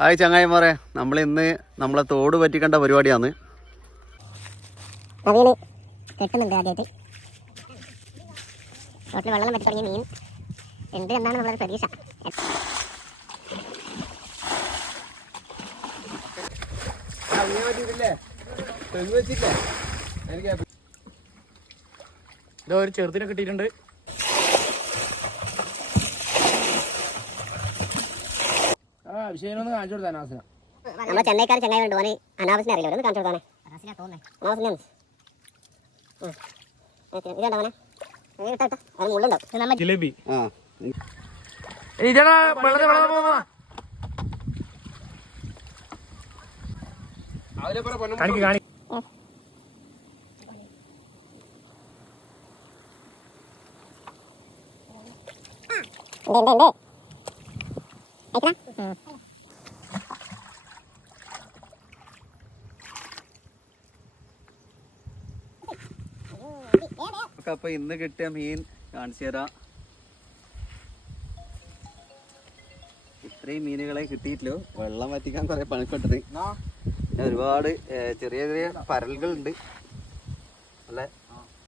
Hi ചങ്ങായിമാരെ, നമ്മളിന്ന് നമ്മളെ തോട് പറ്റിക്കണ്ട പരിപാടിയാണ്. കിട്ടുന്നുണ്ട് ആദ്യമായിട്ട് തോട്ടിൽ വെള്ളം പറ്റി തുടങ്ങിയ മീൻ ഉണ്ട് എന്നാണ് നമ്മളൊരു പ്രതീക്ഷ. ഇതോ ഒരു ചെറുതിനെ കിട്ടിയിട്ടുണ്ട്. വിഷയനൊന്ന് കാണിച്ചു കൊടുത്താ അനാസിന. നമ്മളെ ചെന്നൈക്കാർ ചങ്ങായിണ്ട് ഓന് അനാവസിനെ അറിയില്ല. ഒന്ന് കാണിച്ചു കൊടുത്താണേ. അനാവസിനെ ജിലേബി കാണി. അപ്പൊ ഇന്ന് കിട്ടിയ മീൻ കാണിച്ചു തരാം. ഇത്രയും മീനുകളെ കിട്ടിയിട്ടില്ലോ. വെള്ളം വറ്റിക്കാൻ കുറെ പണിക്കൊണ്ടത്. പിന്നെ ഒരുപാട് ചെറിയ ചെറിയ പരലുകളുണ്ട്. അല്ലെ